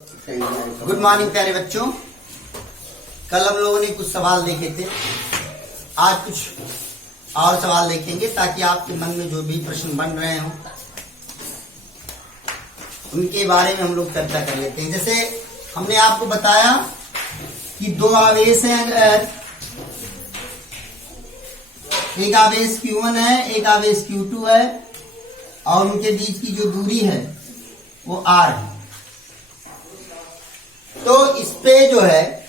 Good morning प्यारे बच्चों। कल हम लोगों ने कुछ सवाल देखे थे, आज कुछ और सवाल देखेंगे ताकि आपके मन में जो भी प्रश्न बन रहे हों उनके बारे में हम लोग चर्चा कर लेते हैं। जैसे हमने आपको बताया कि दो आवेश हैं, अगर एक आवेश Q1 है, एक आवेश Q2 है और उनके बीच की जो दूरी है वो R है, तो इस पे जो है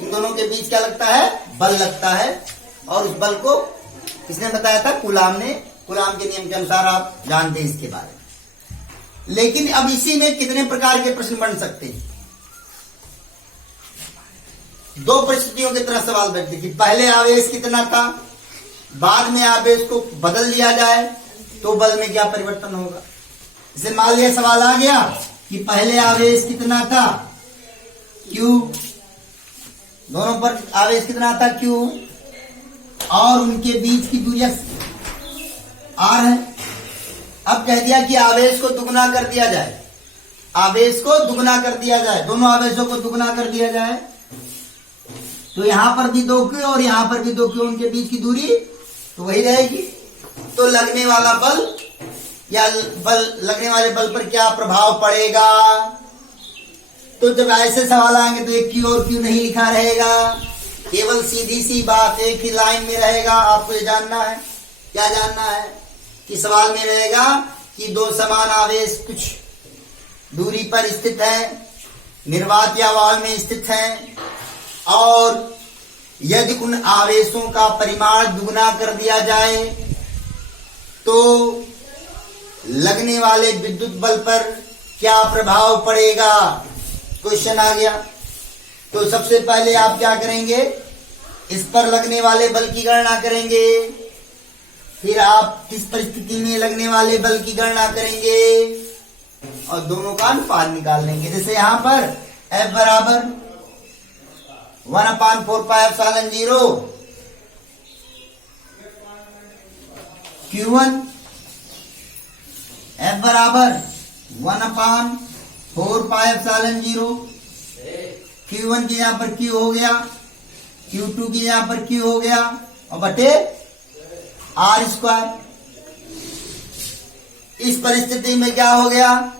इन दोनों के बीच क्या लगता है, बल लगता है। और उस बल को किसने बताया था, कूलाम ने। कूलाम के नियम के अनुसार आप जानते हैं इसके बारे में। लेकिन अब इसी में कितने प्रकार के प्रश्न बन सकते हैं। दो परिस्थितियों की तरह सवाल बैठते कि पहले आवेश कितना था, बाद में आवेश को बदल दिया जाए तो बल में क्या परिवर्तन होगा। जैसे मान लिया सवाल आ गया कि पहले आवेश कितना था, Q, दोनों पर आवेश कितना था, Q, और उनके बीच की दूरी R है। अब कह दिया कि आवेश को दुगना कर दिया जाए, आवेश को दुगना कर दिया जाए, दोनों आवेशों को दुगना कर दिया जाए, तो यहां पर भी 2Q और यहां पर भी 2Q, उनके बीच की दूरी तो वही रहेगी। तो लगने वाला बल या लगने वाले बल पर क्या प्रभाव पड़ेगा। तो जब ऐसे सवाल आएंगे तो एक Q और Q नहीं लिखा रहेगा, केवल सीधी सी बात एक ही लाइन में रहेगा। आपको ये जानना है, क्या जानना है कि सवाल में रहेगा कि दो समान आवेश कुछ दूरी पर स्थित है, निर्वात या वायु में स्थित है, और यदि उन आवेशों का परिमाण दुगना कर दिया जाए तो लगने वाले विद्युत बल पर क्या प्रभाव पड़ेगा। क्वेश्चन आ गया। तो सबसे पहले आप क्या करेंगे, इस पर लगने वाले बल की गणना करेंगे, फिर आप इस परिस्थिति में लगने वाले बल की गणना करेंगे और दोनों का अनुपात निकाल लेंगे। जैसे यहां पर F बराबर 1/4πε0 Q1, F बराबर 1/4πε0, Q1 की यहां पर Q हो गया, Q2 की यहां पर Q हो गया और बटे R²। इस परिस्थिति में क्या हो गया,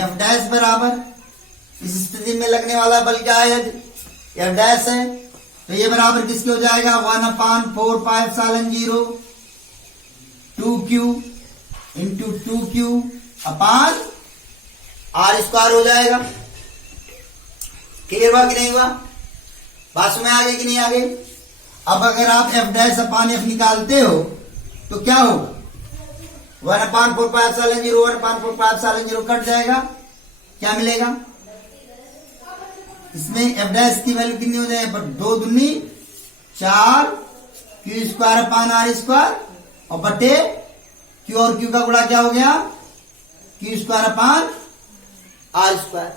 F डैश बराबर, इस स्थिति में लगने वाला बल क्या है, F डैश है, तो ये बराबर किसके हो जाएगा, 1/4πε0 2Q इंटू 2Q अपान R² हो जाएगा। क्लियर हुआ कि नहीं हुआ, बात में आ गई कि नहीं आ गई। अब अगर आप F डैश अपान F निकालते हो तो क्या होगा, 1/4πε0 1/4πε0 कट जाएगा, क्या मिलेगा, इसमें F डैश की वैल्यू कितनी हो जाएगी, 2 दूनी 4 Q² अपान R² और बटे Q और Q का गुणा क्या हो गया, Q² अपान R²।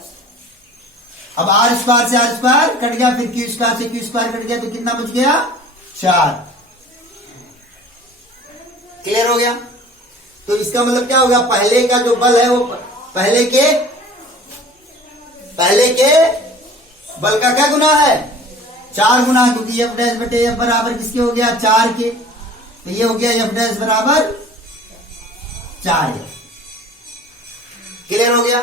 अब R² से R² कट गया, फिर Q² से Q² कट गया, तो कितना बच गया, 4। क्लियर हो गया। तो इसका मतलब क्या होगा, पहले का जो बल है वो पहले के बल का क्या गुना है, 4 गुना, क्योंकि F डैश बटे F बराबर किसके हो गया, 4 के, तो ये हो गया F डैश बराबर 4। क्लियर हो गया,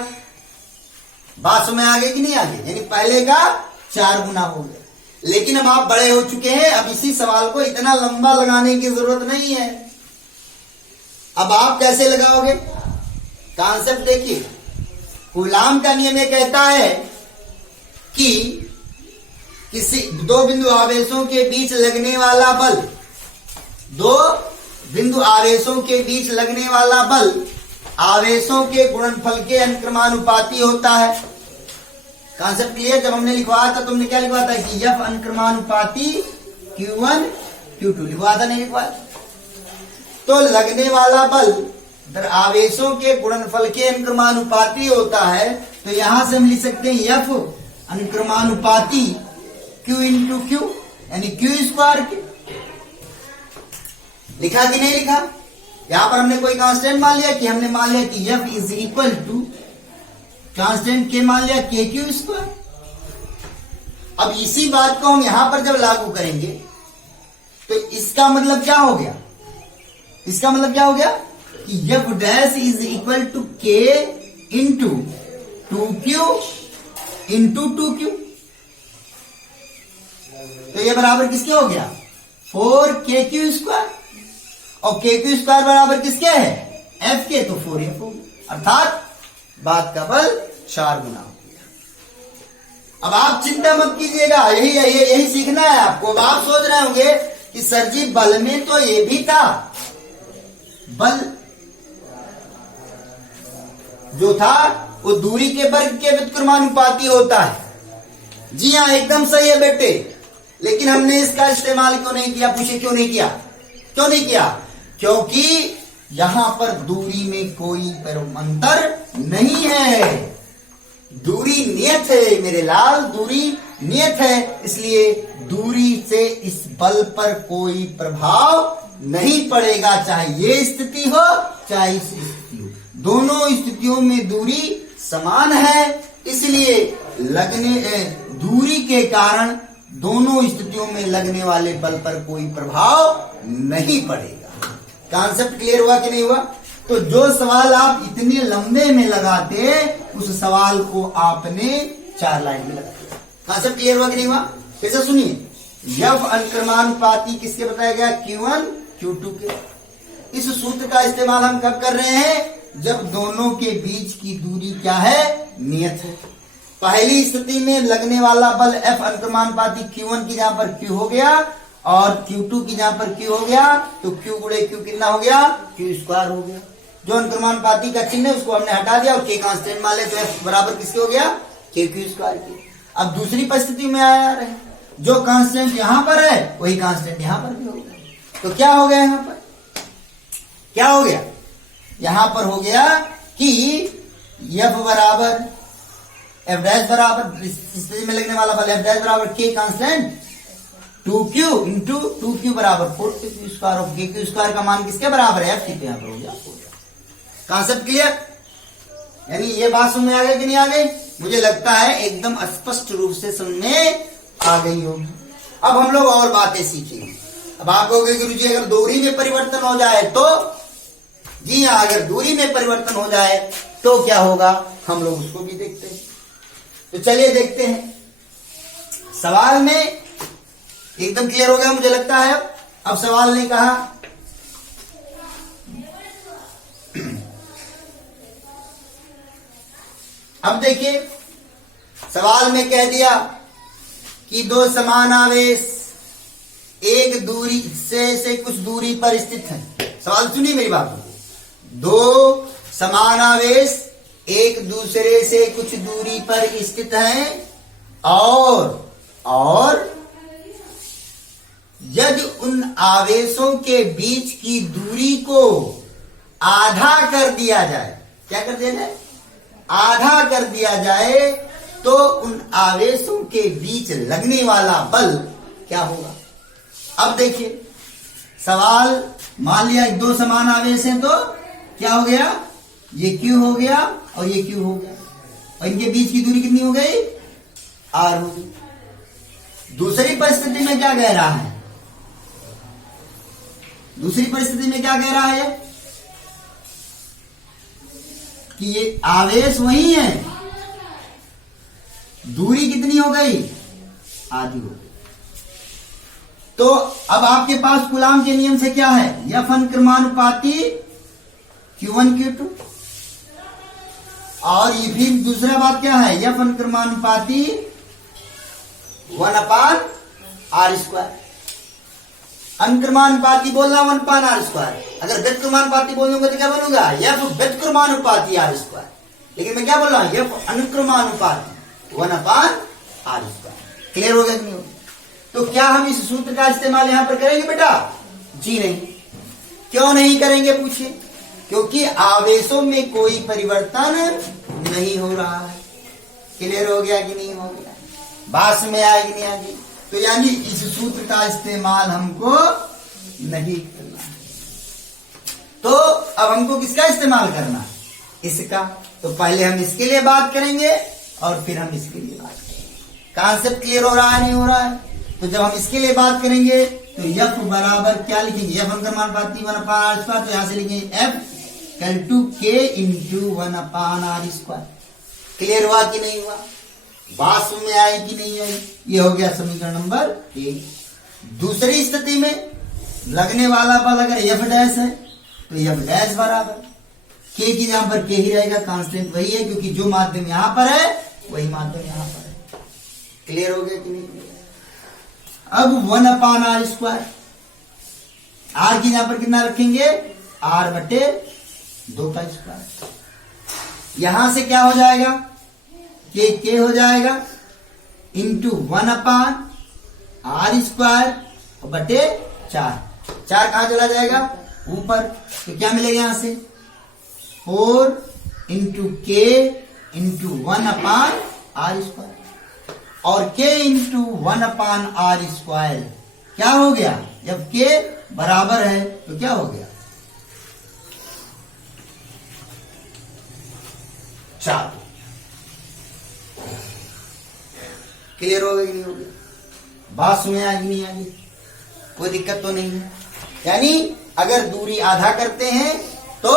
बात समझ आ गई कि नहीं आ गई, यानी पहले का 4 गुना हो गया। लेकिन अब आप बड़े हो चुके हैं, अब इसी सवाल को इतना लंबा लगाने की जरूरत नहीं है। अब आप कैसे लगाओगे, कॉन्सेप्ट देखिए। कूलाम का नियम ये कहता है कि किसी दो बिंदु आवेशों के बीच लगने वाला बल, दो बिंदु आवेशों के बीच लगने वाला बल आवेशों के गुणनफल के अनुक्रमानुपाती होता है। Concept clear. जब हमने लिखवाया था तुमने क्या लिखवाया था कि F अनुक्रमानुपाती Q1 Q2 लिखवाया था, नहीं लिखवाया। तो लगने वाला बल आवेशों के गुणनफल के अनुक्रमानुपाती होता है, तो यहां से हम लिख सकते हैं F अनुक्रमानुपाती Q इंटू Q, यानी Q²। लिखा कि नहीं लिखा, यहां पर हमने कोई कांस्टेंट मान लिया कि हमने मान लिया कि F is equal to constant K मान लिया के क्यू स्क्वायर। अब इसी बात को हम यहां पर जब लागू करेंगे तो इसका मतलब क्या हो गया, इसका मतलब क्या हो गया कि F dash is equal to K into 2Q into 2Q। तो ये बराबर किसके हो गया 4KQ स्क्वायर, और KQ स्क्वायर बराबर किसके है F के, तो 4F हो गया, अर्थात बात का बल 4 गुना हो गया। अब आप चिंता मत कीजिएगा, यही सीखना है आपको। अब आप सोच रहे होंगे कि सर जी बल में तो ये भी था, बल जो था वो दूरी के वर्ग के व्युत्क्रमानुपाती होता है। जी हाँ, एकदम सही है बेटे, लेकिन हमने इसका इस्तेमाल क्यों नहीं किया, पूछे क्यों नहीं किया, क्यों नहीं किया? क्योंकि यहां पर दूरी में कोई अंतर नहीं है, दूरी नियत है मेरे लाल, दूरी नियत है, इसलिए दूरी से इस बल पर कोई प्रभाव नहीं पड़ेगा, चाहे ये स्थिति हो चाहे इस स्थिति हो, दोनों स्थितियों में दूरी समान है, इसलिए दूरी के कारण दोनों स्थितियों में लगने वाले बल पर कोई प्रभाव नहीं पड़ेगा। कॉन्सेप्ट क्लियर हुआ कि नहीं हुआ? तो जो सवाल आप इतने लंबे में लगाते उस सवाल को आपने 4 लाइन में लगा दिया। कॉन्सेप्ट क्लियर हुआ कि नहीं हुआ? फिर से सुनिए, F अनुक्रमानुपाती किसके बताया गया, Q1 Q2 के। इस सूत्र का इस्तेमाल हम कब कर रहे हैं, जब दोनों के बीच की दूरी क्या है, नियत है। पहली स्थिति में लगने वाला बल F अनुक्रमानुपाती Q1 की जहां पर Q हो गया और Q2 की जहां पर Q हो गया, तो Q गुणे Q कितना हो गया, Q स्क्वायर हो गया। जो अनुक्रमानुपाती का चिन्ह है उसको हमने हटा दिया और K कांस्टेंट मान लिया, तो F बराबर किसके हो गया, KQ स्क्वायर की। अब दूसरी परिस्थिति में आया रहे, जो कांस्टेंट यहां पर है वही कांस्टेंट यहां पर भी हो गया। तो क्या हो गया, यहां पर क्या हो गया, यहां पर हो गया कि F बराबर F डैश बराबर स्थिति में लगने वाला बल F डैश बराबर K constant 2Q into 2Q बराबर 4KQ square, of KQ square का मान किसके बराबर है, F के, यहां पर हो गया 4। Concept clear? यानी ये बात समझ में आ गई कि नहीं आ गई? मुझे लगता है एकदम स्पष्ट रूप से समझ में आ गई होगी। अब हम लोग और बातें सीखेंगे। अब आप कहोगे गुरु जी अगर दूरी में परिवर्तन हो जाए तो, जी हाँ, अगर दूरी में परिवर्तन हो जाए तो क्या होगा, हम लोग उसको भी देखते हैं। तो चलिए देखते हैं। सवाल में एकदम क्लियर हो गया मुझे लगता है। अब सवाल ने कहा अब देखिए, सवाल में कह दिया कि दो समान आवेश एक दूरी से कुछ दूरी पर स्थित है। सवाल सुनिए मेरी बात, दो समान आवेश एक दूसरे से कुछ दूरी पर स्थित हैं और यदि उन आवेशों के बीच की दूरी को आधा कर दिया जाए, क्या कर दिया जाए, आधा कर दिया जाए, तो उन आवेशों के बीच लगने वाला बल क्या होगा। अब देखिए सवाल, मान लिया दो समान आवेश हैं तो क्या हो गया, ये Q हो गया और ये Q हो गया, और इनके बीच की दूरी कितनी हो गई, R हो गई। दूसरी परिस्थिति में क्या कह रहा है, दूसरी परिस्थिति में क्या कह रहा है कि ये आवेश वही है, दूरी कितनी हो गई, आधी हो गई। तो अब आपके पास कूलाम के नियम से क्या है, F अनुक्रमानुपाती Q1 Q2, और ये भी दूसरा बात क्या है, F अनुक्रमानुपाती 1/r²। अनुक्रमानुपाती बोलना 1/r², अगर व्युत्क्रमानुपाती बोल दूंगा तो क्या बोलूंगा, F व्युत्क्रमानुपाती r², लेकिन मैं क्या बोल रहा हूं, F अनुक्रमानुपाती 1/r²। क्लियर हो गया कि नहीं हो? तो क्या हम इस सूत्र का इस्तेमाल यहां पर करेंगे बेटा, जी नहीं। क्यों नहीं करेंगे पूछिए, क्योंकि आवेशों में कोई परिवर्तन नहीं हो रहा है। क्लियर हो गया कि नहीं हो गया, बात में आएगी नहीं आएगी? तो यानी इस सूत्र का इस्तेमाल हमको नहीं करना है। तो अब हमको किसका इस्तेमाल करना है? इसका। तो पहले हम इसके लिए बात करेंगे और फिर हम इसके लिए बात करेंगे। कॉन्सेप्ट क्लियर हो रहा है नहीं हो रहा है? तो जब हम इसके लिए बात करेंगे तो F बराबर क्या लिखेंगे? F अंकर मान पाती 1/r², तो यहां से लिखेंगे F = K × 1/r²। क्लियर हुआ कि नहीं हुआ? बात समझ में आई कि नहीं आई? ये हो गया समीकरण नंबर 1। दूसरी स्थिति में लगने वाला बल अगर F डैश है तो F डैश बराबर K की जहां पर K ही रहेगा, कांस्टेंट वही है, क्योंकि जो माध्यम यहां पर है वही माध्यम यहां पर है। क्लियर हो गया कि नहीं? अब 1/r², r की यहां पर कितना रखेंगे? r/2 यहां से क्या हो जाएगा? K हो जाएगा इंटू 1/r²/4। 4 कहां चला जाएगा? ऊपर। तो क्या मिलेगा यहां से? 4 × K × 1/r²। और K × 1/r² क्या हो गया? जब K बराबर है तो क्या हो गया? 4। क्लियर हो गया कि नहीं हो गया? बात सुने आगे नहीं आगे? कोई दिक्कत तो नहीं है? यानी अगर दूरी आधा करते हैं तो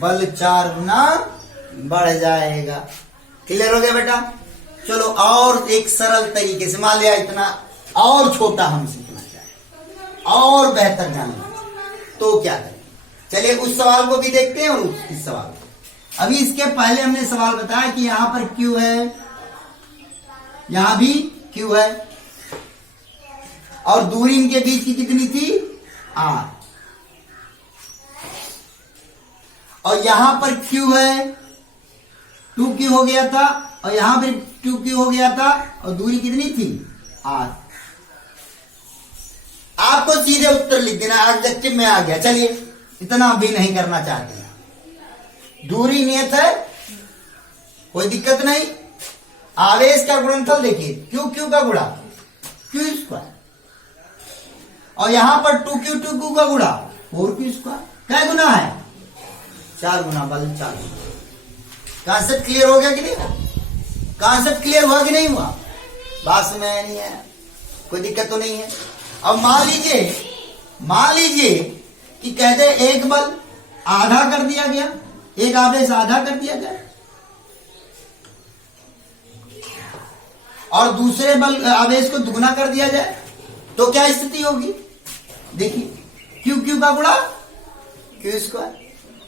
बल 4 गुना बढ़ जाएगा। क्लियर हो गया बेटा? चलो और एक सरल तरीके से, मान लिया इतना और छोटा हम सीखना चाहें और बेहतर जानना चाहें तो क्या करें? चलिए उस सवाल को भी देखते हैं और इस सवाल को। अभी इसके पहले हमने सवाल बताया कि यहां पर Q है, यहां भी Q है, और दूरी इनके बीच की कितनी थी? R। और यहां पर Q है, 2Q हो गया था, और यहां पर 2Q हो गया था, और दूरी कितनी थी? R। आपको सीधे उत्तर लिख देना, ऑब्जेक्टिव में आ गया। चलिए इतना भी नहीं करना चाहते हैं, दूरी नियत है, कोई दिक्कत नहीं। आवेश का गुणनफल देखिए, Q का गुणा Q², और यहां पर 2Q का गुणा 4Q²। क्या गुना है? 4 गुना बल 4 गुना। कॉन्सेप्ट क्लियर हो गया कि नहीं? कॉन्सेप्ट क्लियर हुआ कि नहीं हुआ? बात में नहीं है? कोई दिक्कत तो नहीं है? अब मान लीजिए कि कह दे एक बल आधा कर दिया गया, एक आवेश आधा कर दिया गया, और दूसरे बल आवेश को दुगना कर दिया जाए, तो क्या स्थिति होगी? देखिए Q का गुणा Q²,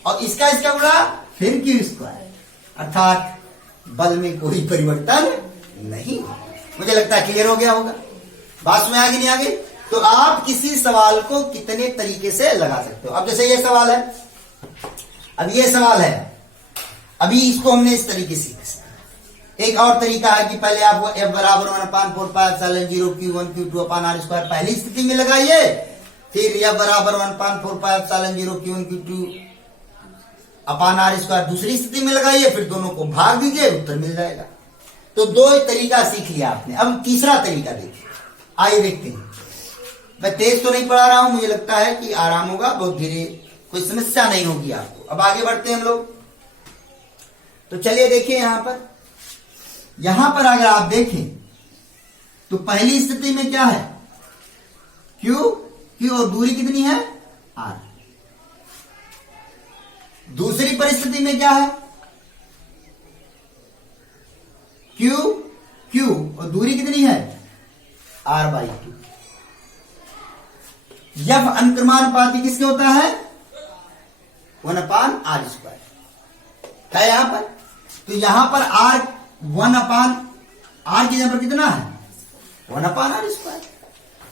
और इसका गुणा फिर Q², अर्थात बल में कोई परिवर्तन नहीं। मुझे लगता है क्लियर हो गया होगा। बात में आगे नहीं आगे? तो आप किसी सवाल को कितने तरीके से लगा सकते हो। अब जैसे ये सवाल है, अब ये सवाल है, अभी इसको हमने इस तरीके से। एक और तरीका है कि पहले आप F बराबर 1/4πε0 Q1 Q2/r² पहली स्थिति में लगाइए, फिर F बराबर 1/4πε0 Q1 Q2/r² दूसरी स्थिति में लगाइए, फिर दोनों को भाग दीजिए, उत्तर मिल जाएगा। तो 2 तरीका सीख लिया आपने। अब तीसरा तरीका देखिए, आइए देखते हैं। मैं तेज तो नहीं पढ़ा रहा हूं, मुझे लगता है कि आराम होगा, बहुत धीरे, कोई समस्या नहीं होगी आपको। अब आगे बढ़ते हैं हम लोग। तो चलिए देखिए, यहां पर अगर आप देखें तो पहली स्थिति में क्या है? Q और दूरी कितनी है? R। दूसरी परिस्थिति में क्या है? Q और दूरी कितनी है? R/2। F अंतर्मानुपाती किसके होता है? 1/r²। है यहां पर? तो यहां पर R की जगह पर कितना है? 1/r²।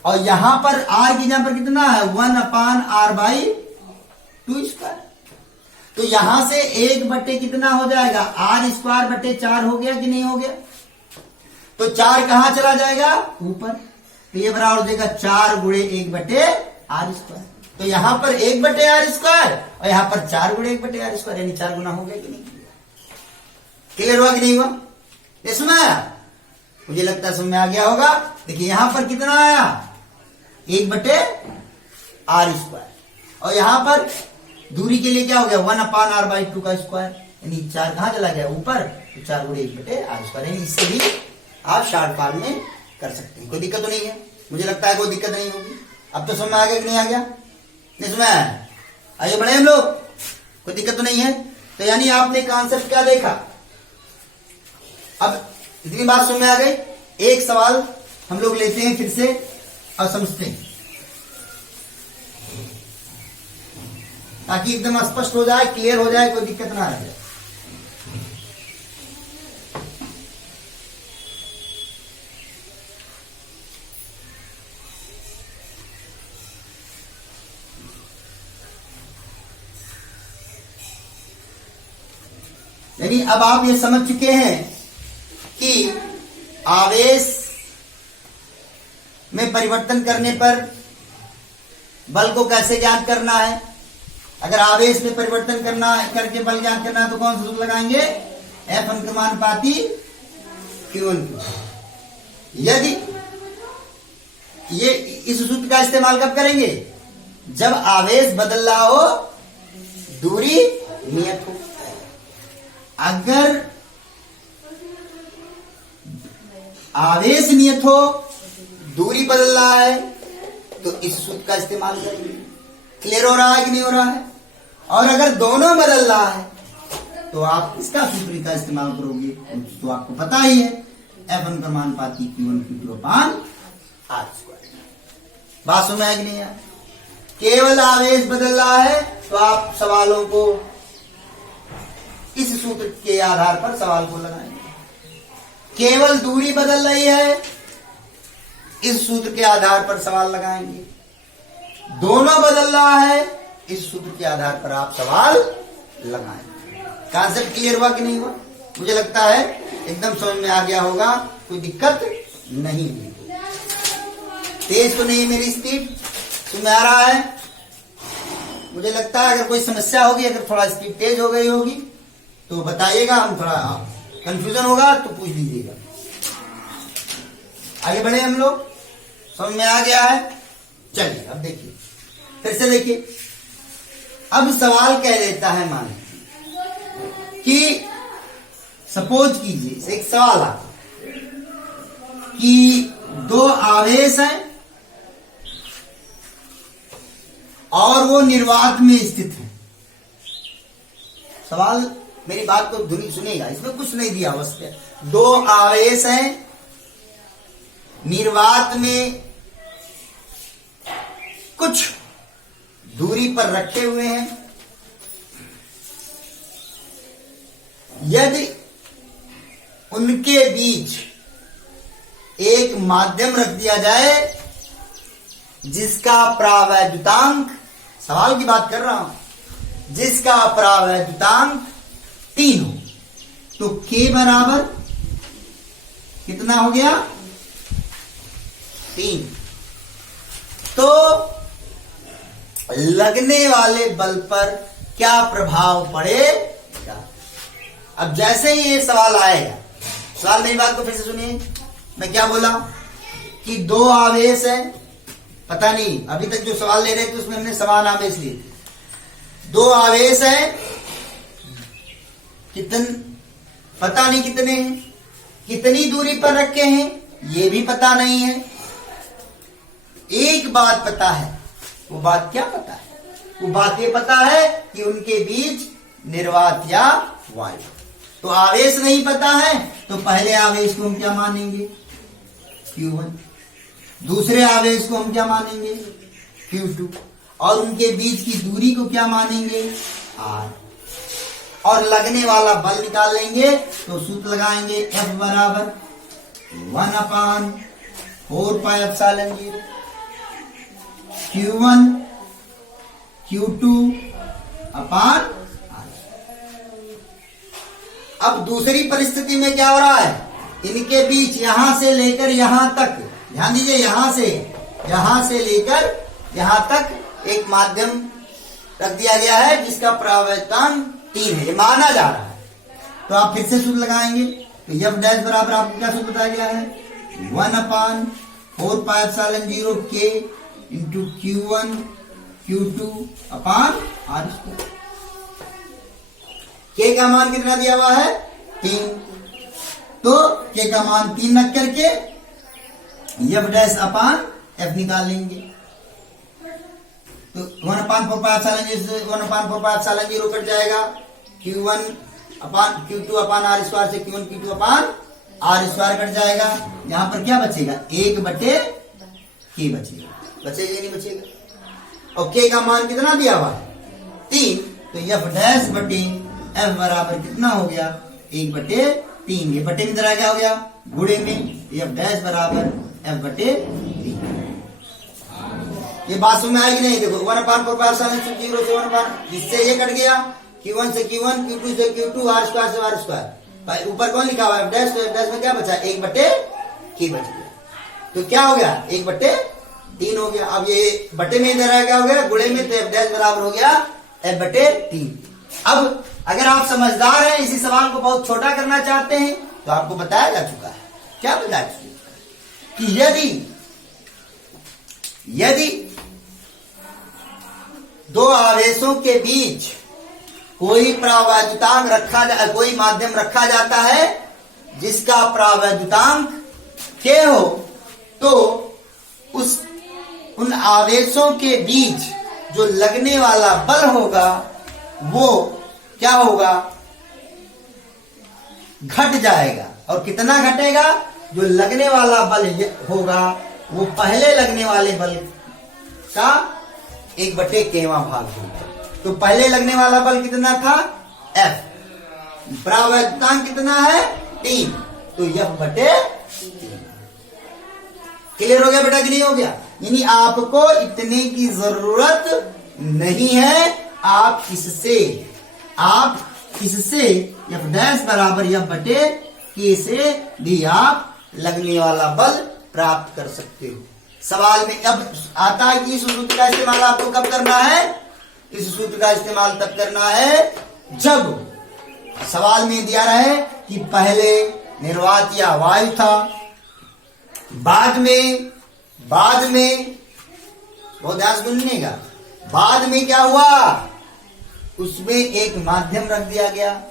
और यहां पर R की जगह पर कितना है? 1/r/2²। तो यहां से 1 कितना हो जाएगा? R²/4 हो गया कि नहीं हो गया? तो 4 कहां चला जाएगा? ऊपर। तो ये बराबर हो जाएगा 4 × 1/r²। तो यहां पर 1/r² और यहां पर 4 × 1/r², यानी 4 गुना हो गया कि नहीं? क्लियर हुआ कि नहीं हुआ? इसमें मुझे लगता है समझ में आ गया होगा। देखिए यहां पर कितना आया? 1/r²। आर स्क्वायर, और यहां पर दूरी के लिए क्या हो गया 1/r/2 का स्क्वायर, यानी 4 कहां चला गया ऊपर, तो 4 गुणे 1/r स्क्वायर, यानी इससे भी आप शॉर्ट फॉर्म में कर सकते हैं, कोई दिक्कत तो नहीं है, मुझे लगता है कोई दिक्कत नहीं होगी। अब तो समझ में आ गया कि नहीं आ गया, नहीं समझ में आया, आइए बढ़े हम लोग, कोई दिक्कत तो नहीं है। तो यानी आपने कॉन्सेप्ट क्या देखा, अब इतनी बात समझ में आ गई। एक सवाल हम लोग लेते हैं फिर से और समझते हैं, ताकि एकदम स्पष्ट हो जाए, क्लियर हो जाए, कोई दिक्कत ना रहे। यानी अब आप ये समझ चुके हैं कि आवेश में परिवर्तन करने पर बल को कैसे ज्ञात करना है। अगर आवेश में परिवर्तन करना करके बल ज्ञात करना है तो कौन सा सूत्र लगाएंगे, F अनुक्रमानुपाती Q1Q। यदि ये इस सूत्र का इस्तेमाल कब करेंगे, जब आवेश बदल रहा हो, दूरी नियत हो। अगर आवेश नियत हो, दूरी बदल रहा है, तो इस सूत्र का इस्तेमाल करेंगे। क्लियर हो रहा है कि नहीं हो रहा है। और अगर दोनों बदल रहा है तो आप इसका सूत्र का इस्तेमाल करोगे, तो आपको पता ही है F अनुक्रमानुपाती Q1Q2/r²। बात समझ में है कि नहीं है। केवल आवेश बदल रहा है तो आप सवालों को इस सूत्र के आधार पर सवाल को लगाएंगे। केवल दूरी बदल रही है, इस सूत्र के आधार पर सवाल लगाएंगे। दोनों बदल रहा है, इस सूत्र के आधार पर आप सवाल लगाएंगे। कॉन्सेप्ट क्लियर हुआ कि नहीं हुआ, मुझे लगता है एकदम समझ में आ गया होगा, कोई दिक्कत नहीं हुई। तेज तो नहीं मेरी स्पीड, समझ में आ रहा है। मुझे लगता है अगर कोई समस्या होगी, अगर थोड़ा स्पीड तेज हो गई होगी तो बताइएगा, हम थोड़ा कंफ्यूजन होगा तो पूछ लीजिएगा। आगे बढ़े हम लोग, समझ में आ गया है। चलिए अब देखिए, फिर से देखिए। अब सवाल कह देता है, मान कि सपोज कीजिए एक सवाल आता कि दो आवेश हैं और वो निर्वात में स्थित है। सवाल, मेरी बात को धुरी सुनेगा, इसमें कुछ नहीं दिया बस। दो आवेश हैं, निर्वात में कुछ दूरी पर रखे हुए हैं। यदि उनके बीच एक माध्यम रख दिया जाए जिसका परावैद्युतांक, सवाल की बात कर रहा हूं, जिसका परावैद्युतांक 3 हो, तो K बराबर कितना हो गया 3। तो लगने वाले बल पर क्या प्रभाव पड़ेगा। अब जैसे ही ये सवाल आएगा, सवाल मेरी बात को फिर से सुनिए। मैं क्या बोला कि दो आवेश है, पता नहीं अभी तक जो सवाल ले रहे थे उसमें हमने समान आवेश लिए। दो आवेश है, पता नहीं कितने हैं, कितनी दूरी पर रखे हैं ये भी पता नहीं है। एक बात पता है, वो बात क्या पता है, वो बात ये पता है कि उनके बीच निर्वात या वायु। तो आवेश नहीं पता है, तो पहले आवेश को हम क्या मानेंगे Q1, दूसरे आवेश को हम क्या मानेंगे Q2, और उनके बीच की दूरी को क्या मानेंगे R, और लगने वाला बल निकाल लेंगे। तो सूत्र लगाएंगे F बराबर 1/4πε0 Q1 Q2/R। अब दूसरी परिस्थिति में क्या हो रहा है, इनके बीच यहां से लेकर यहां तक, ध्यान दीजिए, यहां से लेकर यहां तक एक माध्यम रख दिया गया है जिसका परावैद्युतांक 3 है, ये माना जा रहा है। तो आप फिर से सूत्र लगाएंगे। तो F डैश बराबर आपको क्या सूत्र बताया गया है 1/4πε0 K × Q1 Q2 अपान R स्क्वायर। K का मान कितना दिया हुआ है 3, तो K का मान 3 रख करके F डैश अपान F निकाल लेंगे। तो 1/4 कट जाएगा। Q1 अपान Q2 अपान R स्क्वायर से Q1 Q2 अपान R स्क्वायर कट जाएगा। यहां पर क्या बचेगा 1/K बचेगा, बचेगा नहीं बचेगा। और K का मान कितना दिया हुआ 3, तो F डैश बटे F बराबर कितना हो गया 1/3। ये बटे में तरह क्या हो गया गुणे में, F डैश बराबर F/3। ये बात समझ में आएगी नहीं? देखो 1/4 0 से 1 इससे ये कट गया, Q1 से Q1, Q2 से Q2, R स्क्वायर से R स्क्वायर। ऊपर कौन लिखा हुआ है F डैश, तो F डैश में क्या बचा 1/K बच गया। तो क्या हो गया 1/3 हो गया। अब ये बटे में इधर क्या हो गया गुणे में, तो F डैश बराबर हो गया F/3। अब अगर आप समझदार हैं, इसी सवाल को बहुत छोटा करना चाहते हैं, तो आपको बताया जा चुका है। क्या बताया कि यदि दो आवेशों के बीच कोई प्रावैद्युतांक कोई माध्यम रखा जाता है जिसका प्रावैद्युतांक K हो, तो उन आवेशों के बीच जो लगने वाला बल होगा वो क्या होगा घट जाएगा। और कितना घटेगा? जो लगने वाला बल होगा वो पहले लगने वाले बल का 1/K भाग होगा। तो पहले लगने वाला बल कितना था F, प्रावैद्युतांक कितना है 3, तो F/3। क्लियर हो गया बेटा कि नहीं हो गया? यानी आपको इतने की जरूरत नहीं है, आप इससे F डैश बराबर F/K से भी आप लगने वाला बल प्राप्त कर सकते हो। सवाल में अब आता है कि इस सूत्र का इस्तेमाल आपको कब करना है? इस सूत्र का इस्तेमाल तब करना है जब सवाल में दिया रहे कि पहले निर्वात या वायु था, बाद में बहुत ध्यान सुनिएगा, बाद में क्या हुआ उसमें एक माध्यम रख दिया गया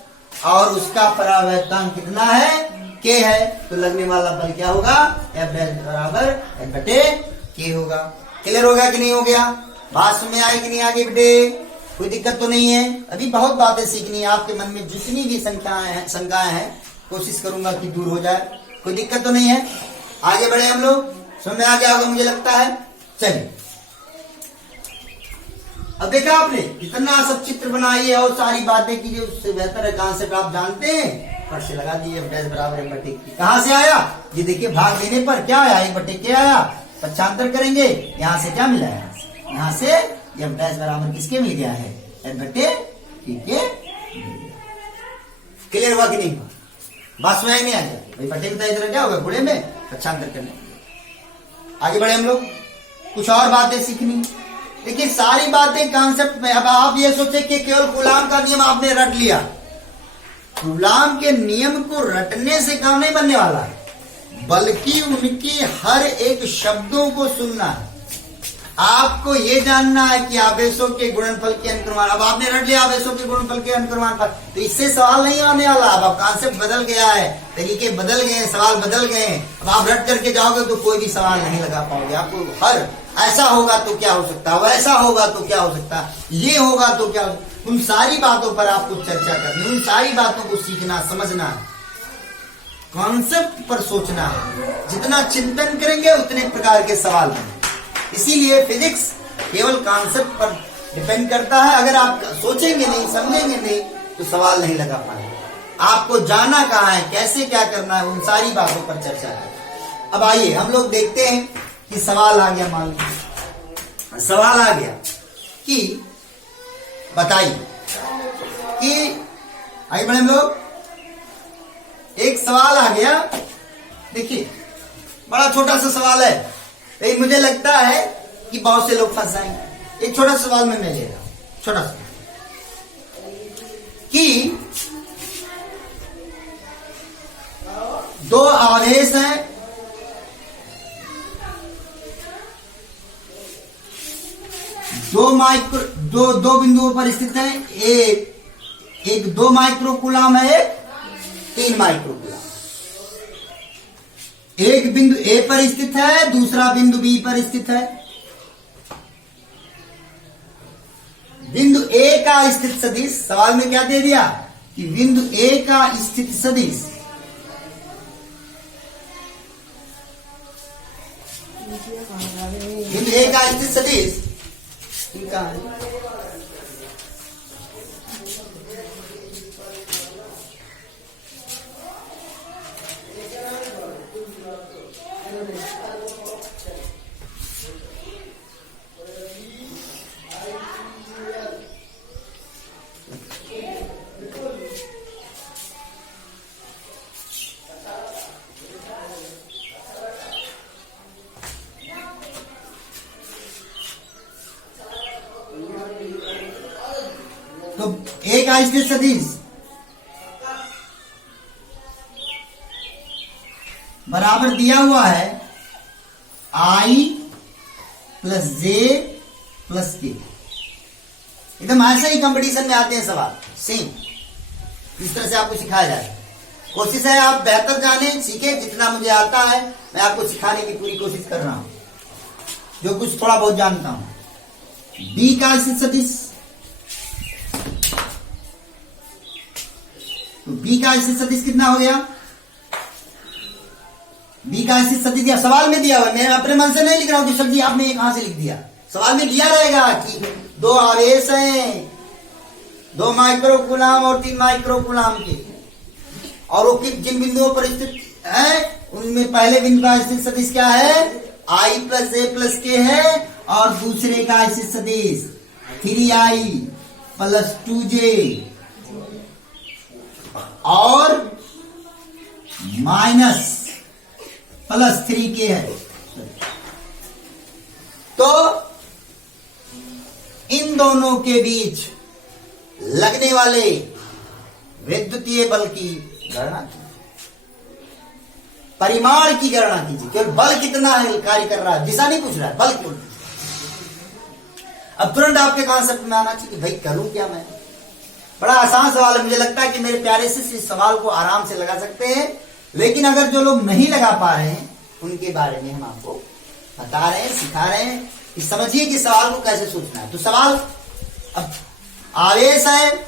और उसका परावैद्युतांक कितना है K है, तो लगने वाला बल क्या होगा F डैश बराबर F/K होगा। क्लियर होगा कि नहीं हो गया? बात समझ में आई कि नहीं आगे बेटे? कोई दिक्कत तो नहीं है? अभी बहुत बातें सीखनी है, आपके मन में जितनी भी शंकाएं हैं कोशिश करूंगा कि दूर हो जाए। कोई दिक्कत तो नहीं है? आगे बढ़े हम लोग, समझ में आ गया होगा मुझे लगता है। चलिए अब देखा आपने कितना सब चित्र बनाइए और सारी बातें कीजिए, उससे बेहतर है कॉन्सेप्ट आप जानते हैं फट से लगा दिए F डैश बराबर F/K। कहां से आया ये देखिए, भाग देने पर क्या आया 1/K आया, पक्षांतर करेंगे यहां से क्या मिला है, यहां से F डैश बराबर किसके मिल गया है F/K के। क्लियर हुआ कि नहीं? बात में नहीं आ गया भाई F/K इधर क्या होगा गुणे में पक्षांतर करने। आगे बढ़े हम लोग, कुछ और बातें सीखनी। देखिए सारी बातें कॉन्सेप्ट में। अब आप ये सोचे कि केवल कूलाम का नियम आपने रट लिया, कूलाम के नियम को रटने से काम नहीं बनने वाला है, बल्कि उनके हर एक शब्दों को सुनना है। आपको ये जानना है कि आवेशों के गुणनफल के अनुक्रमान। अब आपने रट लिया आवेशों के गुणनफल के अनुक्रमान पर, तो इससे सवाल नहीं आने वाला। अब कॉन्सेप्ट बदल गया है, तरीके बदल गए हैं, सवाल बदल गए हैं। अब आप रट करके जाओगे तो कोई भी सवाल नहीं लगा पाओगे। आपको हर ऐसा होगा तो क्या हो सकता है, वैसा होगा तो क्या हो सकता है, ये होगा तो क्या हो, उन सारी बातों पर आपको चर्चा करनी, उन सारी बातों को सीखना समझना, कॉन्सेप्ट पर सोचना। जितना चिंतन करेंगे उतने प्रकार के सवाल बनेंगे। इसीलिए फिजिक्स केवल कॉन्सेप्ट पर डिपेंड करता है। अगर आप सोचेंगे नहीं, समझेंगे नहीं, तो सवाल नहीं लगा पाएंगे। आपको जाना कहाँ है, कैसे क्या करना है, उन सारी बातों पर चर्चा करें। अब आइए हम लोग देखते हैं कि सवाल आ गया। मान लीजिए सवाल आ गया कि बताइए कि आइए बड़े हम लोग, एक सवाल आ गया। देखिए बड़ा छोटा सा सवाल है, लेकिन मुझे लगता है कि बहुत से लोग फंस जाएंगे। एक छोटा सवाल मैं ले रहा हूं, छोटा सा, कि दो आवेश हैं, दो दो बिंदुओं पर स्थित है। एक 2 माइक्रोकूलम है, एक 3 माइक्रोकूलम। एक बिंदु ए पर स्थित है, दूसरा बिंदु बी पर स्थित है। बिंदु ए का स्थित सदिश, सवाल में क्या दे दिया कि बिंदु ए का स्थित सदिश बिंदु ए का स्थित सदिश तो ए का स्थित सदिश बराबर दिया हुआ है I प्लस जे प्लस के। एकदम ऐसे ही कंपटीशन में आते हैं सवाल सेम, इस तरह से आपको सिखाया जाए। कोशिश है आप बेहतर जाने सीखे, जितना मुझे आता है मैं आपको सिखाने की पूरी कोशिश कर रहा हूं, जो कुछ थोड़ा बहुत जानता हूं। बी का स्थित सदिश, तो बी का स्थित सदिश कितना हो गया? बी का स्थित सदिश दिया, सवाल में दिया हुआ, मैं अपने मन से नहीं लिख रहा हूं कि सर जी आपने ये कहां से लिख दिया। सवाल में दिया रहेगा कि 2 आवेश हैं, 2 माइक्रोकूलम और 3 माइक्रोकूलम के, और वो जिन बिंदुओं पर स्थित है उनमें पहले बिंदु का स्थित सदिश क्या है? I प्लस ए प्लस के है, और दूसरे का स्थित सदिश 3I प्लस 2J और माइनस प्लस 3K है। तो इन दोनों के बीच लगने वाले विद्युतीय बल की गणना कीजिए, परिमाण की गणना कीजिए। केवल बल कितना है कार्य कर रहा है, दिशा नहीं पूछ रहा है, बल क्यों। अब तुरंत आपके कॉन्सेप्ट में आना चाहिए, भाई करूं क्या मैं। बड़ा आसान सवाल है, मुझे लगता है कि मेरे प्यारे से इस सवाल को आराम से लगा सकते हैं। लेकिन अगर जो लोग नहीं लगा पा रहे हैं उनके बारे में हम आपको बता रहे हैं, सिखा रहे हैं कि समझिए कि सवाल को कैसे सोचना है। तो सवाल, अब आवेश है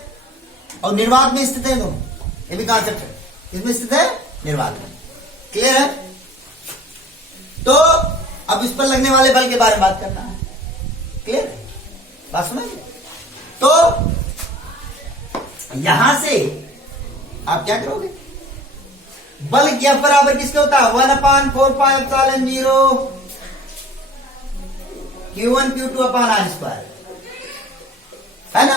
और निर्वात में स्थित है दोनों, ये भी कॉन्सेप्ट है, इसमें स्थित है निर्वात में, क्लियर है। तो अब इस पर लगने वाले बल के बारे में बात करना है, क्लियर है, बात समझिए। तो यहां से आप क्या करोगे? बल F बराबर किसके होता है? 1/4πε0 Q1 Q2 अपॉन r², है ना।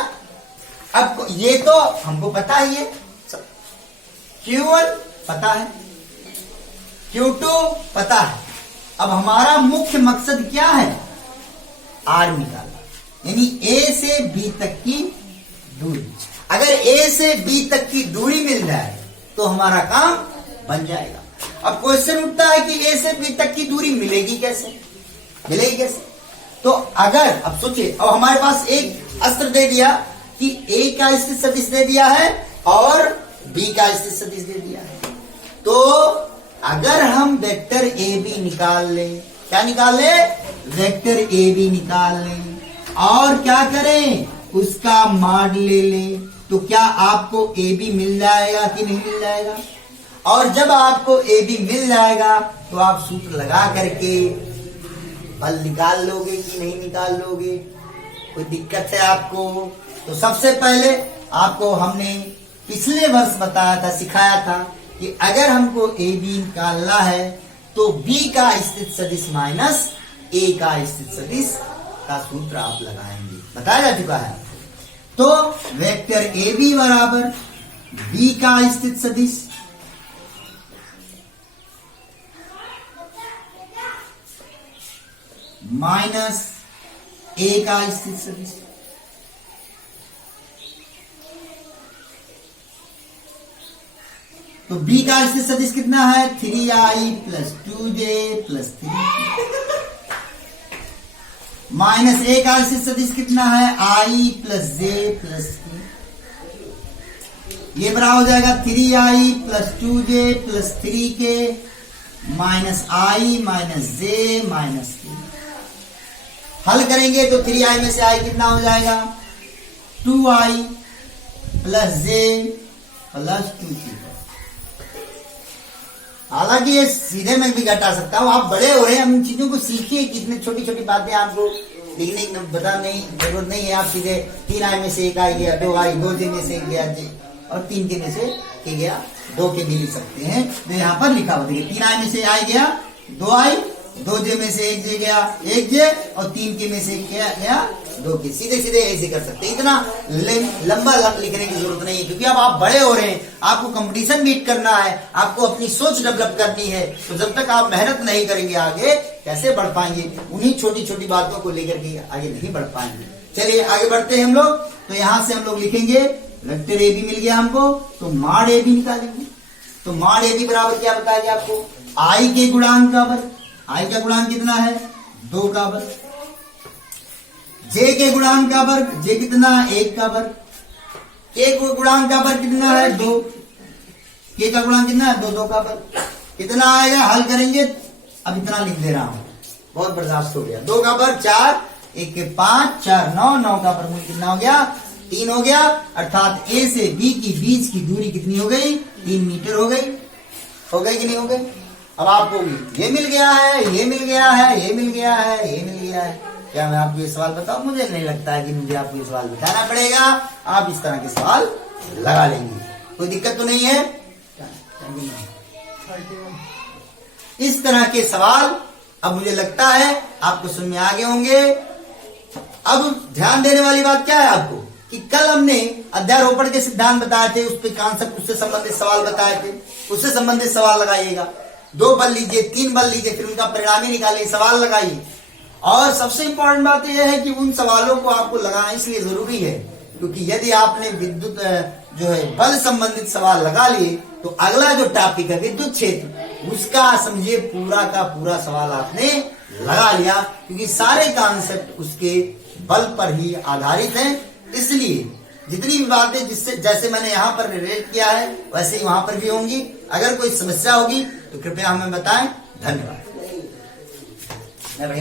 अब ये तो हमको पता ही है, Q1 पता है, Q2 पता है। अब हमारा मुख्य मकसद क्या है? R निकालना, यानी A से B तक की दूरी। अगर A से B तक की दूरी मिल जाए तो हमारा काम बन जाएगा। अब क्वेश्चन उठता है कि A से B तक की दूरी मिलेगी कैसे? तो अगर, अब सोचिए, अब हमारे पास एक अस्त्र दे दिया कि A का स्थित सदिश दे दिया है और B का स्थित सदिश दे दिया है। तो अगर हम वेक्टर AB निकाल लें, क्या निकाल लें? वेक्टर AB निकाल लें और क्या करें? उसका मॉड ले लें, तो क्या आपको AB मिल जाएगा कि नहीं मिल जाएगा? और जब आपको AB मिल जाएगा तो आप सूत्र लगा करके बल निकाल लोगे कि नहीं निकाल लोगे? कोई दिक्कत है आपको? तो सबसे पहले आपको हमने पिछले वर्ष बताया था, सिखाया था कि अगर हमको AB निकालना है तो B का स्थित सदिश माइनस A का स्थित सदिश का सूत्र आप लगाएंगे, बताया जा चुका है। तो वेक्टर AB बराबर B का स्थित सदिश माइनस A का स्थित सदिश। तो B का स्थित सदिश कितना है? 3I plus 2J plus 3 minus एक आश्रित सदिश कितना है, आई प्लस जे प्लस के, ये बराबर हो जाएगा 3i plus 2j plus 3k minus i minus j minus k. हल करेंगे तो 3i में से i कितना हो जाएगा, 2i प्लस जे प्लस 2k। हालांकि ये सीधे मैं भी घटा सकता हूं, आप बड़े हो रहे हैं, हम इन चीजों को सीखिए। कितनी छोटी छोटी बातें आपको लिखने की बता नहीं जरूरत नहीं है। आप सीधे 3i में से 1i गया, 2i, 2j में से 1 गया और 3k में से के गया 2k भी लिख सकते हैं। तो यहाँ पर लिखा हुआ देखिए, 3i में से i गया 2i, 2j में से 1j गया 1j और 3k में से 1 गया 2k। सीधे सीधे ऐसे कर सकते हैं, इतना लंबा लिखने की जरूरत नहीं है, क्योंकि अब आप बड़े हो रहे हैं, आपको कंपटीशन बीट करना है, आपको अपनी सोच डेवलप करनी है। तो जब तक आप मेहनत नहीं करेंगे आगे कैसे बढ़ पाएंगे, उन्हीं छोटी छोटी बातों को लेकर के आगे नहीं बढ़ पाएंगे। चलिए आगे बढ़ते हैं हम लोग। तो यहां से हम लोग लिखेंगे वेक्टर ए बी मिल गया हमको, तो माड ए बी निकालेंगे। तो माड ए बी बराबर क्या बताया आपको, आई के गुणांक का वर्ग, आई का गुणांक कितना है 2 का वर्ग, जे के गुणांक का वर्ग, जे कितना 1 का वर्ग, के गुणांक का वर्ग कितना है 2, के का गुणांक कितना है 2 का वर्ग, कितना आएगा हल करेंगे। अब इतना लिख दे रहा हूं, बहुत बर्दाश्त हो गया। 2 का वर्ग 4, 1 के 5, 4 9 का वर्गमूल कितना हो गया 3 हो गया, अर्थात ए से बी की बीच की दूरी कितनी हो गई 3 मीटर हो गई कि नहीं हो गई। अब आपको ये मिल गया है, ये मिल गया है, ये मिल गया है, ये मिल गया है। क्या मैं आपको ये सवाल बताऊं, मुझे नहीं लगता है कि मुझे आपको ये सवाल बताना पड़ेगा, आप इस तरह के सवाल लगा लेंगे, कोई दिक्कत तो नहीं है। इस तरह के सवाल अब मुझे लगता है आपको समझ में आ गए होंगे। अब ध्यान देने वाली बात क्या है आपको, कि कल हमने अध्यारोपण के सिद्धांत बताए थे, उस पे कॉन्सेप्ट, उससे संबंधित सवाल बताए थे, उससे संबंधित सवाल लगाइएगा। 2 बल लीजिए, 3 बल लीजिए, फिर उनका परिणाम ही निकालिए, सवाल लगाइए। और सबसे इंपॉर्टेंट बात यह है कि उन सवालों को आपको लगाना इसलिए जरूरी है क्योंकि यदि आपने विद्युत जो है बल संबंधित सवाल लगा लिए तो अगला जो टॉपिक है विद्युत क्षेत्र, उसका समझिए पूरा का पूरा सवाल आपने लगा लिया, क्योंकि सारे कॉन्सेप्ट उसके बल पर ही आधारित हैं। इसलिए जितनी भी बातें जिससे जैसे मैंने यहाँ पर रिलेट किया है वैसे ही वहां पर भी होंगी। अगर कोई समस्या होगी तो कृपया हमें बताएं। धन्यवाद।